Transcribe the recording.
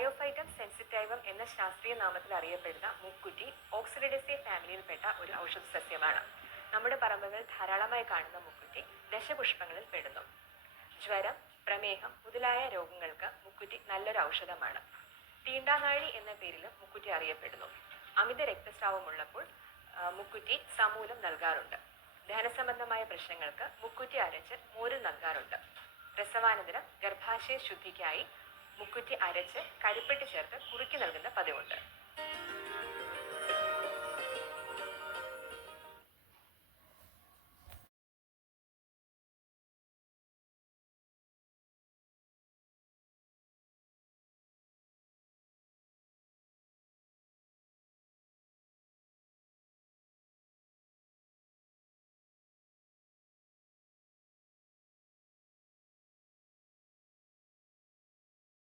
ബ്രയോഫൈറ്റം സെൻസിറ്റൈവം എന്ന ശാസ്ത്രീയ നാമത്തിൽ അറിയപ്പെടുന്ന മുക്കുറ്റി ഓക്സിഡേസേ ഫാമിലിയിൽപ്പെട്ട ഒരു ഔഷധ സസ്യമാണ്. നമ്മുടെ പറമ്പുകളിൽ ധാരാളമായി കാണുന്ന മുക്കുറ്റി ദശപുഷ്പങ്ങളിൽ പെടുന്നു. ജ്വരം പ്രമേഹം മുതലായ രോഗങ്ങൾക്ക് മുക്കുറ്റി നല്ലൊരു ഔഷധമാണ്. തീണ്ടാനാഴി എന്ന പേരിലും മുക്കുറ്റി അറിയപ്പെടുന്നു. അമിത രക്തസ്രാവമുള്ളപ്പോൾ മുക്കുറ്റി സമൂലം നൽകാറുണ്ട്. ദഹനസംബന്ധമായ പ്രശ്നങ്ങൾക്ക് മുക്കുറ്റി അരച്ച് മോരിൽ നൽകാറുണ്ട്. പ്രസവാനന്തരം ഗർഭാശയ ശുദ്ധിക്കായി മുക്കുറ്റി അരച്ച് കരിപ്പെട്ടി ചേർത്ത് കുറുക്കി നൽകുന്ന പതിവുണ്ട്.